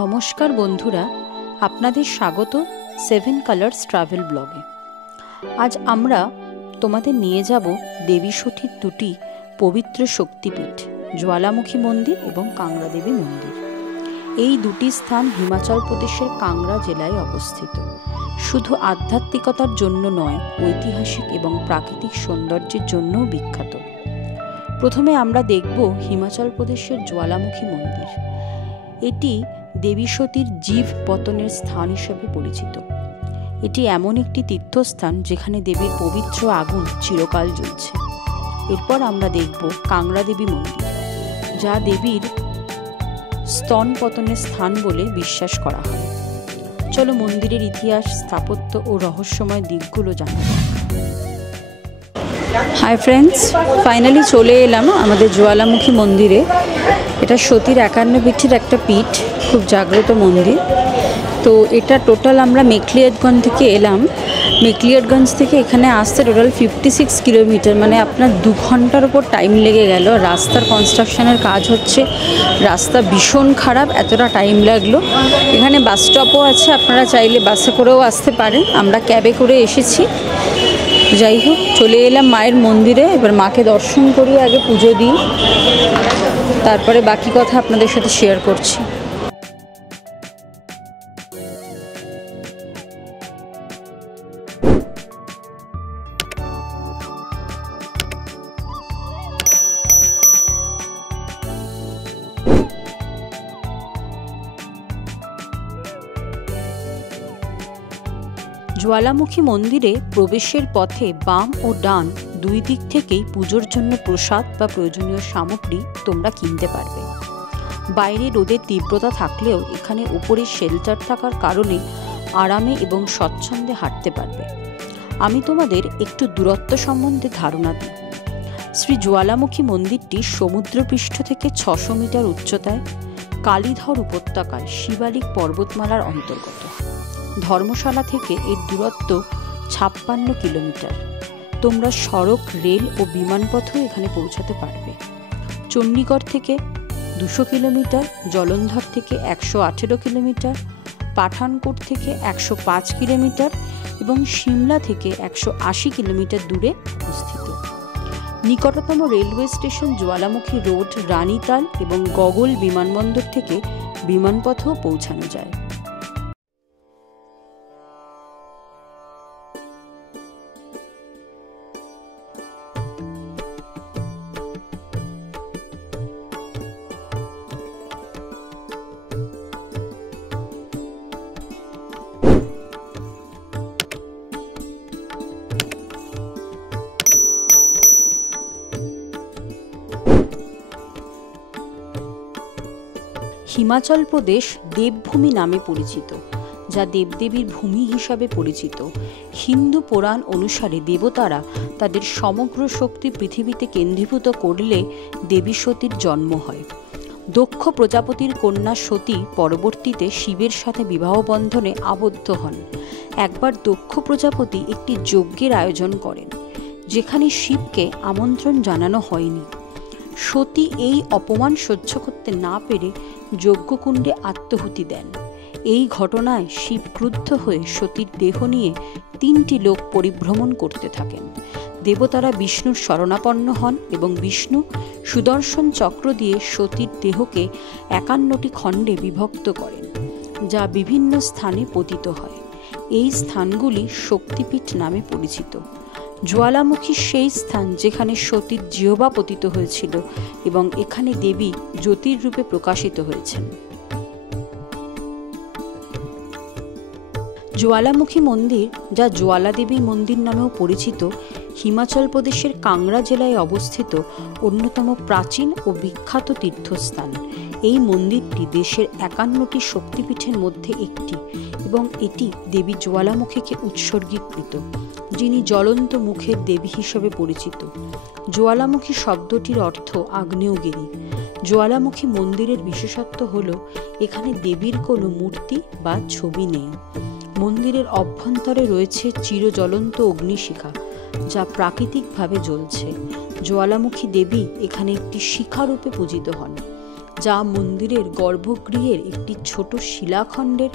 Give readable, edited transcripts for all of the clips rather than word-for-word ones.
নমস্কার বন্ধুরা, আপনাদের স্বাগত 7 কালার্স ট্রাভেল ব্লগে। আজ আমরা তোমাদের নিয়ে যাব দেবী সতীর দুটি পবিত্র শক্তিপীঠ, জ্বালামুখী মন্দির এবং কাংড়া দেবী মন্দির। এই দুটি স্থান হিমাচল প্রদেশের কাংড়া জেলায় অবস্থিত। শুধু আধ্যাত্মিকতার জন্য নয়, ঐতিহাসিক এবং প্রাকৃতিক সৌন্দর্যের জন্যও বিখ্যাত। প্রথমে আমরা দেখব হিমাচল প্রদেশের জ্বালামুখী মন্দির। এটি দেবী সতীর জীব পতনের স্থান হিসেবে পরিচিত। এটি এমন একটি তীর্থস্থান যেখানে দেবীর পবিত্র আগুন চিরকাল জ্বলছে। এরপর আমরা দেখব কাংড়া দেবী মন্দির, যা দেবীর স্তন পতনের স্থান বলে বিশ্বাস করা হয়। চলো মন্দিরের ইতিহাস, স্থাপত্য ও রহস্যময় দিকগুলো জানা যাক। হাই ফ্রেন্ডস, ফাইনালি চলে এলাম আমাদের জ্বালামুখী মন্দিরে। এটা সতীর 51 পীঠের একটা পীঠ, খুব জাগ্রত মন্দির। তো এটা টোটাল আমরা মেকলিয়াডগঞ্জ থেকে এলাম। মেকলিয়াডগঞ্জ থেকে এখানে আসতে টোটাল 56 কিলোমিটার, মানে আপনার 2 ঘন্টার উপর টাইম লেগে গেল। রাস্তার কনস্ট্রাকশনের কাজ হচ্ছে, রাস্তা ভীষণ খারাপ, এতটা টাইম লাগলো। এখানে বাস স্টপও আছে, আপনারা চাইলে বাসে করেও আসতে পারেন। আমরা ক্যাবে করে এসেছি। যাই হোক, চলে এলাম মায়ের মন্দিরে। এবার মাকে দর্শন করি, আগে পুজো দিই, তারপরে বাকি কথা আপনাদের সাথে শেয়ার করছি। জ্বালামুখী মন্দিরে প্রবেশের পথে বাম ও ডান দুই দিক থেকেই পুজোর জন্য প্রসাদ বা প্রয়োজনীয় সামগ্রী তোমরা কিনতে পারবে। বাইরে রোদের তীব্রতা থাকলেও এখানে উপরে শেল্টার থাকার কারণে আরামে এবং স্বচ্ছন্দে হাঁটতে পারবে। আমি তোমাদের একটু দূরত্ব সম্বন্ধে ধারণা দিই। শ্রী জ্বালামুখী মন্দিরটি সমুদ্রপৃষ্ঠ থেকে 600 মিটার উচ্চতায় কালীধর উপত্যকায় শিবালিক পর্বতমালার অন্তর্গত। ধর্মশালা থেকে এর দূরত্ব 56 কিলোমিটার। তোমরা সড়ক, রেল ও বিমানপথেও এখানে পৌঁছাতে পারবে। চণ্ডীগড় থেকে 200 কিলোমিটার, জলন্ধর থেকে 118 কিলোমিটার, পাঠানকোট থেকে 105 কিলোমিটার এবং সিমলা থেকে 180 কিলোমিটার দূরে অবস্থিত। নিকটতম রেলওয়ে স্টেশন জ্বালামুখী রোড, রানীতাল এবং গগল বিমানবন্দর থেকে বিমানপথেও পৌঁছানো যায়। হিমাচল প্রদেশ দেবভূমি নামে পরিচিত, যা দেবদেবীর ভূমি হিসাবে পরিচিত। হিন্দু পুরাণ অনুসারে দেবতারা তাদের সমগ্র শক্তি পৃথিবীতে কেন্দ্রীভূত করলে দেবী সতীর জন্ম হয়। দক্ষ প্রজাপতির কন্যা সতী পরবর্তীতে শিবের সাথে বিবাহ বন্ধনে আবদ্ধ হন। একবার দক্ষ প্রজাপতি একটি যজ্ঞের আয়োজন করেন, যেখানে শিবকে আমন্ত্রণ জানানো হয়নি। সতী এই অপমান সহ্য করতে না পেরে যজ্ঞকুণ্ডে আত্মাহুতি দেন। এই ঘটনায় শিব ক্রুদ্ধ হয়ে সতীর দেহ নিয়ে 3টি লোক পরিভ্রমণ করতে থাকেন। দেবতারা বিষ্ণুর শরণাপন্ন হন এবং বিষ্ণু সুদর্শন চক্র দিয়ে সতীর দেহকে 51টি খণ্ডে বিভক্ত করেন, যা বিভিন্ন স্থানে পতিত হয়। এই স্থানগুলি শক্তিপীঠ নামে পরিচিত। জ্বালামুখী সেই স্থান যেখানে সতীর জিহ্বা পতিত হয়েছিল এবং এখানে দেবী জ্যোতির্রূপে প্রকাশিত হয়েছেন। জ্বালামুখী মন্দির, যা জ্বালা দেবী মন্দির নামেও পরিচিত, হিমাচল প্রদেশের কাংড়া জেলায় অবস্থিত অন্যতম প্রাচীন ও বিখ্যাত তীর্থস্থান। এই মন্দিরটি দেশের 51টি শক্তিপীঠের মধ্যে একটি এবং এটি দেবী জ্বালামুখীকে উৎসর্গীকৃত, যিনি জ্বলন্ত মুখের দেবী হিসেবে পরিচিত। জ্বালামুখী শব্দটির অর্থ আগ্নেয়গিরি। জ্বালামুখী মন্দিরের বিশেষত্ব হল এখানে দেবীর কোনো মূর্তি বা ছবি নেই। মন্দিরের অভ্যন্তরে রয়েছে চিরজ্বলন্ত অগ্নিশিখা, যা প্রাকৃতিকভাবে জ্বলছে। জ্বালামুখী দেবী এখানে একটি শিখারূপে পূজিত হন, যা মন্দিরের গর্ভগৃহের একটি ছোট শিলাখণ্ডের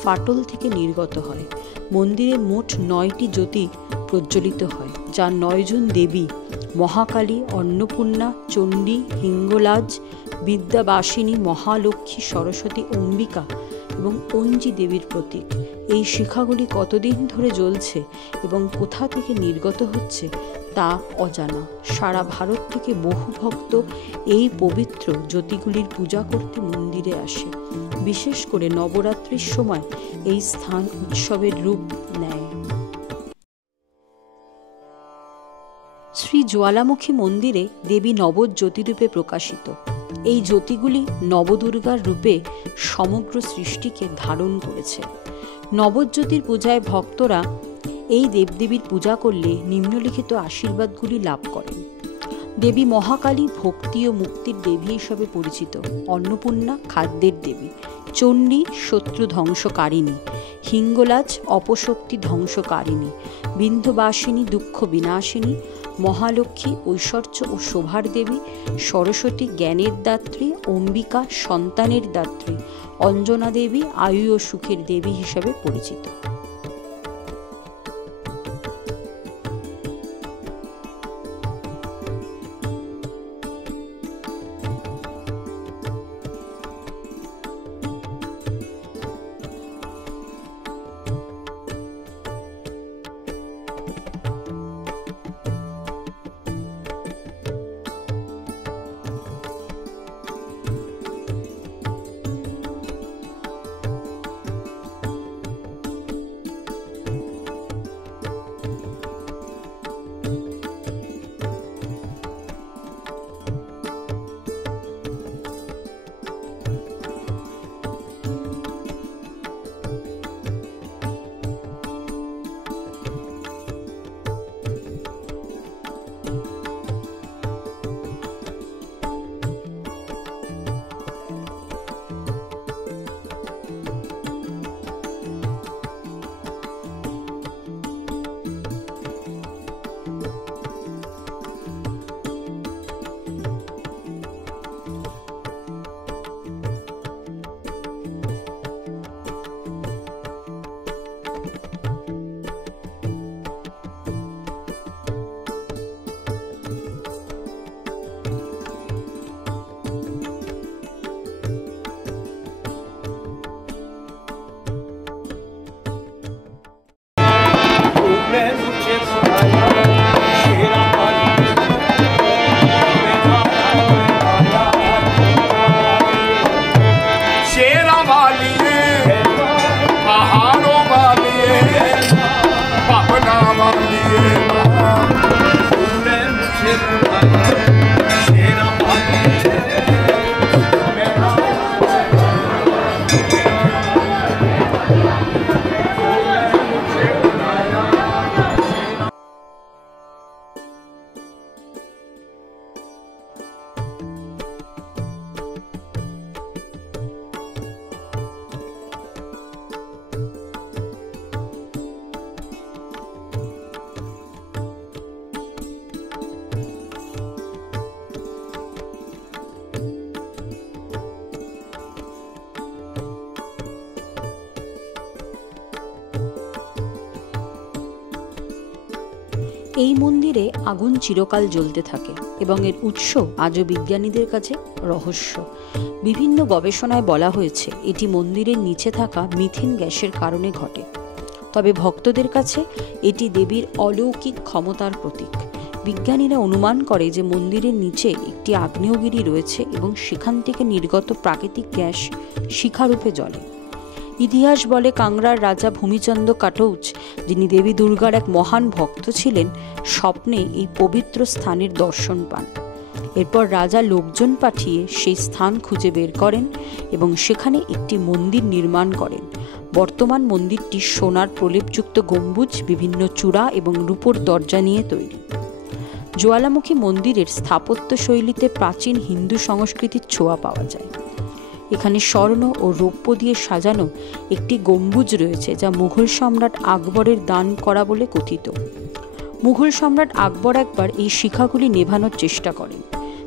ফাটল থেকে নির্গত হয়। মন্দিরে মোট 9টি জ্যোতি প্রজ্বলিত হয়, যা 9 জন দেবী মহাকালী, অন্নপূর্ণা, চণ্ডী, হিঙ্গলাজ, বিদ্যাবাসিনী, মহালক্ষ্মী, সরস্বতী, অম্বিকা এবং অঞ্জি দেবীর প্রতীক। এই শিখাগুলি কতদিন ধরে জ্বলছে এবং কোথা থেকে নির্গত হচ্ছে তা অজানা। সারা ভারত থেকে বহু ভক্ত এই পবিত্র জ্যোতিগুলির পূজা করতে মন্দিরে আসে। বিশেষ করে নবরাত্রির সময় এই স্থান উৎসবের রূপ নেয়। শ্রী জ্বালামুখী মন্দিরে দেবী নবজ্যোতিরূপে প্রকাশিত। এই জ্যোতিগুলি নবদুর্গার রূপে সমগ্র সৃষ্টিকে ধারণ করেছে। নবজ্যোতির পূজায় ভক্তরা এই দেবদেবীর পূজা করলে নিম্নলিখিত আশীর্বাদগুলি লাভ করেন। দেবী মহাকালী ভক্তি ও মুক্তির দেবী হিসাবে পরিচিত। অন্নপূর্ণা খাদ্যের দেবী। চণ্ডী শত্রু ধ্বংসকারিণী। হিঙ্গলাজ অপশক্তি ধ্বংসকারিণী। বিন্ধ্যবাসিনী দুঃখ বিনাশিনী। মহালক্ষ্মী ঐশ্বর্য ও শোভার দেবী। সরস্বতী জ্ঞানের দাত্রী। অম্বিকা সন্তানের দাত্রী। অঞ্জনা দেবী আয়ু ও সুখের দেবী হিসাবে পরিচিত। এই মন্দিরে আগুন চিরকাল জ্বলতে থাকে এবং এর উৎস আজও বিজ্ঞানীদের কাছে রহস্য। বিভিন্ন গবেষণায় বলা হয়েছে এটি মন্দিরের নিচে থাকা মিথেন গ্যাসের কারণে ঘটে। তবে ভক্তদের কাছে এটি দেবীর অলৌকিক ক্ষমতার প্রতীক। বিজ্ঞানীরা অনুমান করে যে মন্দিরের নিচে একটি আগ্নেয়গিরি রয়েছে এবং সেখান থেকে নির্গত প্রাকৃতিক গ্যাস শিখারূপে জ্বলে। ইতিহাস বলে কাংড়ার রাজা ভূমিচন্দ কাটৌচ, যিনি দেবী দুর্গার এক মহান ভক্ত ছিলেন, স্বপ্নে এই পবিত্র স্থানের দর্শন পান। এরপর রাজা লোকজন পাঠিয়ে সেই স্থান খুঁজে বের করেন এবং সেখানে একটি মন্দির নির্মাণ করেন। বর্তমান মন্দিরটি সোনার প্রলেপযুক্ত গম্বুজ, বিভিন্ন চূড়া এবং রূপোর দরজা নিয়ে তৈরি। জ্বালামুখী মন্দিরের স্থাপত্য শৈলীতে প্রাচীন হিন্দু সংস্কৃতির ছোঁয়া পাওয়া যায়। এখানে স্বর্ণ ও রৌপ্য দিয়ে সাজানো একটি গম্বুজ রয়েছে, যা মুঘল সম্রাট আকবরের দান করা বলে কথিত। মুঘল সম্রাট আকবর একবার এই শিখাগুলি নেভানোর চেষ্টা করেন।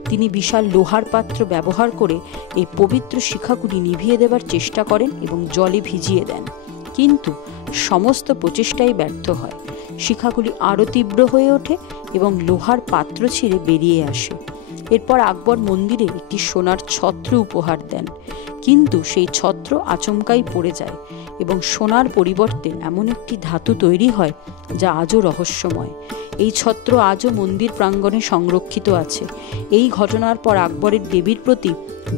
তিনি বিশাল লোহার পাত্র ব্যবহার করে এই পবিত্র শিখাগুলি নিভিয়ে দেবার চেষ্টা করেন এবং জলে ভিজিয়ে দেন, কিন্তু সমস্ত প্রচেষ্টাই ব্যর্থ হয়। শিখাগুলি আরও তীব্র হয়ে ওঠে এবং লোহার পাত্র ছিঁড়ে বেরিয়ে আসে। এরপর আকবর মন্দিরে একটি সোনার ছত্র উপহার দেন, কিন্তু সেই ছত্র আচমকাই পড়ে যায় এবং সোনার পরিবর্তে এমন একটি ধাতু তৈরি হয় যা আজও রহস্যময়। এই ছত্র আজও মন্দির প্রাঙ্গণে সংরক্ষিত আছে। এই ঘটনার পর আকবরের দেবীর প্রতি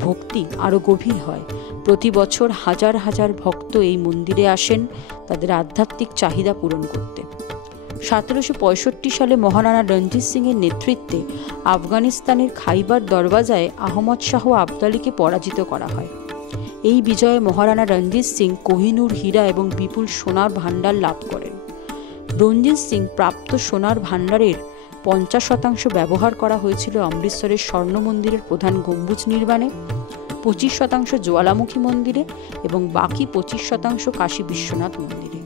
ভক্তি আরও গভীর হয়। প্রতি বছর হাজার হাজার ভক্ত এই মন্দিরে আসেন তাদের আধ্যাত্মিক চাহিদা পূরণ করতে। 1765 সালে মহারানা রঞ্জিত সিংয়ের নেতৃত্বে আফগানিস্তানের খাইবার দরওয়াজায় আহমদ শাহ আবদালিকে পরাজিত করা হয়। এই বিজয়ে মহারানা রঞ্জিত সিং কোহিনূর হীরা এবং বিপুল সোনার ভাণ্ডার লাভ করেন। রঞ্জিত সিং প্রাপ্ত সোনার ভাণ্ডারের 50% ব্যবহার করা হয়েছিল অমৃতসরের স্বর্ণ মন্দিরের প্রধান গম্বুজ নির্মাণে, 25% জ্বালামুখী মন্দিরে এবং বাকি 25% কাশী বিশ্বনাথ মন্দিরে।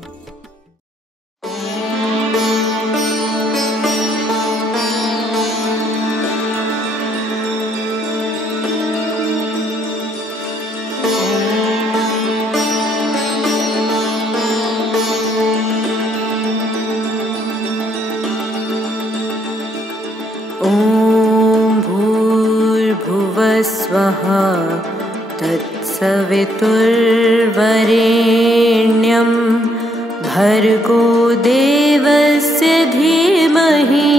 स्वः तत्सवितुर्वरेण्यं भर्गो देवस्य धीमहि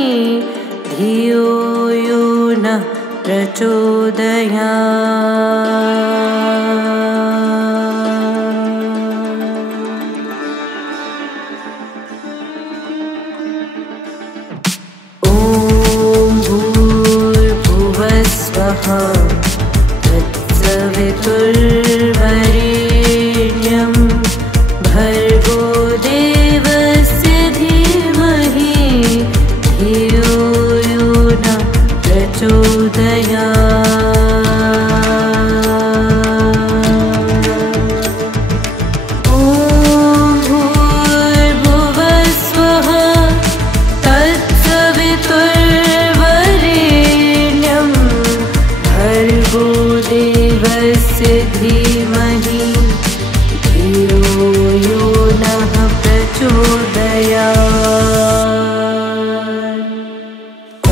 धियो यो नः प्रचोदयात्। ॐ भूर्भुवस्वः तत्सवितुर्वरेण्यं भर्गो देवस्य धीमहि धियो यो नः प्रचोदयात्। ॐ भूर्भुवस्वः तत्सवितुर्वरेण्यं भर्गो देवस्य धीमहि धियो यो नः प्रचोदयात्। ॐ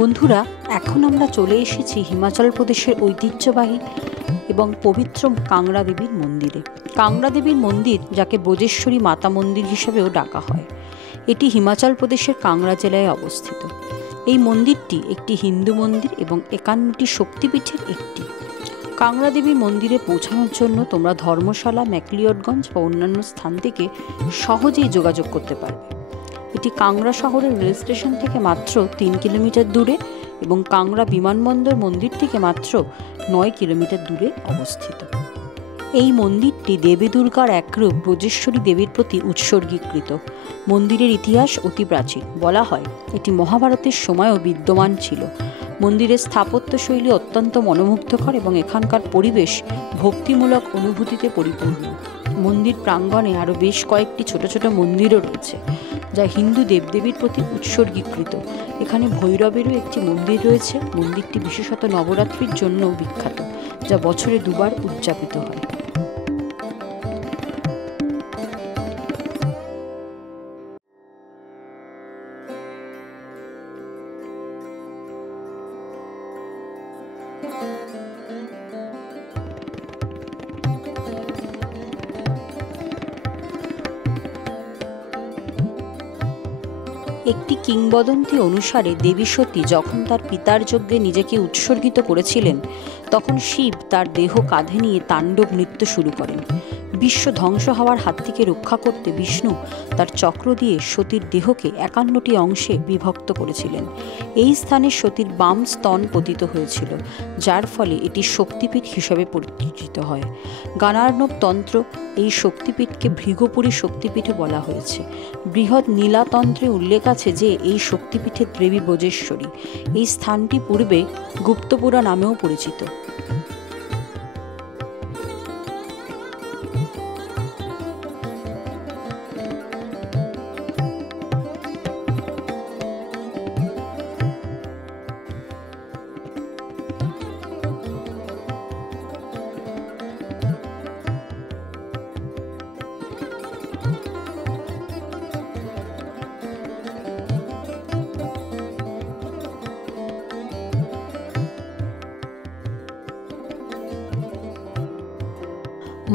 বন্ধুরা, এখন আমরা চলে এসেছি হিমাচল প্রদেশের ঐতিহ্যবাহী এবং পবিত্র কাংড়া দেবীর মন্দিরে। কাংড়া দেবীর মন্দির, যাকে ব্রজেশ্বরী মাতা মন্দির হিসেবেও ডাকা হয়, এটি হিমাচল প্রদেশের কাংড়া জেলায় অবস্থিত। এই মন্দিরটি একটি হিন্দু মন্দির এবং 51টি শক্তিপীঠের একটি। কাংড়া দেবীর মন্দিরে পৌঁছানোর জন্য তোমরা ধর্মশালা, ম্যাকলিওডগঞ্জ বা অন্যান্য স্থান থেকে সহজেই যোগাযোগ করতে পারবে। এটি কাংড়া শহরের রেল স্টেশন থেকে মাত্র 3 কিলোমিটার দূরে এবং কাংড়া বিমানবন্দর মন্দির থেকে মাত্র 9 কিলোমিটার দূরে অবস্থিত। এই মন্দিরটি দেবী দুর্গার এক রূপ ব্রজেশ্বরী দেবীর প্রতি উৎসর্গীকৃত। মন্দিরের ইতিহাস অতি প্রাচীন। বলা হয় এটি মহাভারতের সময়ও বিদ্যমান ছিল। মন্দিরের স্থাপত্যশৈলী অত্যন্ত মনোমুগ্ধকর এবং এখানকার পরিবেশ ভক্তিমূলক অনুভূতিতে পরিপূর্ণ। মন্দির প্রাঙ্গণে আরও বেশ কয়েকটি ছোট ছোট মন্দিরও রয়েছে, যা হিন্দু দেবদেবীর প্রতি উৎসর্গীকৃত। এখানে ভৈরবেরও একটি মন্দির রয়েছে। মন্দিরটি বিশেষত নবরাত্রির জন্য বিখ্যাত, যা বছরে 2 বার উদযাপিত হয়। একটি কিংবদন্তি অনুসারে দেবী সতী যখন তার পিতার যজ্ঞে নিজেকে উৎসর্গিত করেছিলেন, তখন শিব তার দেহ কাঁধে নিয়ে তাণ্ডব নৃত্য শুরু করেন। বিশ্ব ধ্বংস হওয়ার হাত থেকে রক্ষা করতে বিষ্ণু তার চক্র দিয়ে সতীর দেহকে 51টি অংশে বিভক্ত করেছিলেন। এই স্থানে সতীর বাম স্তন পতিত হয়েছিল, যার ফলে এটি শক্তিপীঠ হিসেবে পরিচিত হয়। গানার্ণব তন্ত্র এই শক্তিপীঠকে ভৃগুপুরী শক্তিপীঠও বলা হয়েছে। বৃহৎ নীলাতন্ত্রে উল্লেখ আছে যে এই শক্তিপীঠের দেবী ব্রজেশ্বরী। এই স্থানটি পূর্বে গুপ্তপুরা নামেও পরিচিত।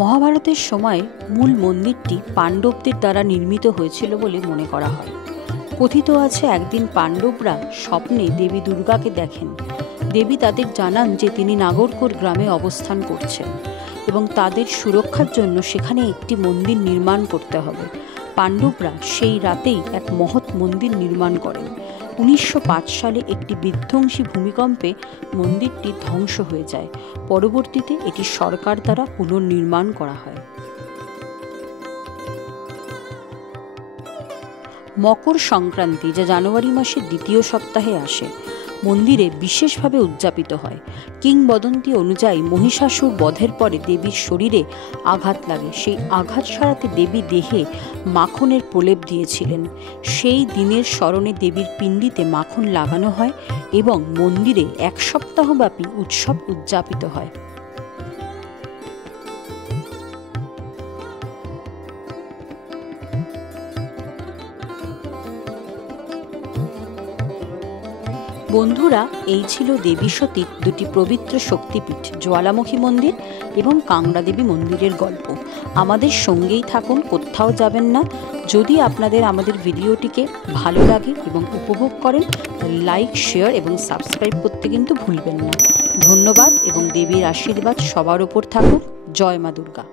মহাভারতের সময় মূল মন্দিরটি পাণ্ডবদের দ্বারা নির্মিত হয়েছিল বলে মনে করা হয়। কথিত আছে একদিন পাণ্ডবরা স্বপ্নে দেবী দুর্গাকে দেখেন। দেবী তাদের জানান যে তিনি নাগরকোট গ্রামে অবস্থান করছেন এবং তাদের সুরক্ষার জন্য সেখানে একটি মন্দির নির্মাণ করতে হবে। পাণ্ডবরা সেই রাতেই এক মহৎ মন্দির নির্মাণ করেন। 1905 সালে একটি বিধ্বংসী ভূমিকম্পে মন্দিরটি ধ্বংস হয়ে যায়। পরবর্তীতে এটি সরকার দ্বারা পুনর্নির্মাণ করা হয়। মকর সংক্রান্তি, যা জানুয়ারি মাসের 2য় সপ্তাহে আসে, মন্দিরে বিশেষভাবে উদযাপিত হয়। কিংবদন্তি অনুযায়ী মহিষাসুর বধের পরে দেবীর শরীরে আঘাত লাগে। সেই আঘাত সারাতে দেবী দেহে মাখনের প্রলেপ দিয়েছিলেন। সেই দিনের স্মরণে দেবীর পিণ্ডিতে মাখন লাগানো হয় এবং মন্দিরে 1 সপ্তাহব্যাপী উৎসব উদযাপিত হয়। বন্ধুরা, এই ছিল দেবী সতীর 2টি পবিত্র শক্তিপীঠ, জ্বালামুখী মন্দির এবং কাংড়া দেবী মন্দিরের গল্প। আমাদের সঙ্গেই থাকুন, কোথাও যাবেন না। যদি আপনাদের আমাদের ভিডিওটিকে ভালো লাগে এবং উপভোগ করেন, লাইক, শেয়ার এবং সাবস্ক্রাইব করতে কিন্তু ভুলবেন না। ধন্যবাদ এবং দেবীর আশীর্বাদ সবার উপর থাকুক। জয় মা দুর্গা।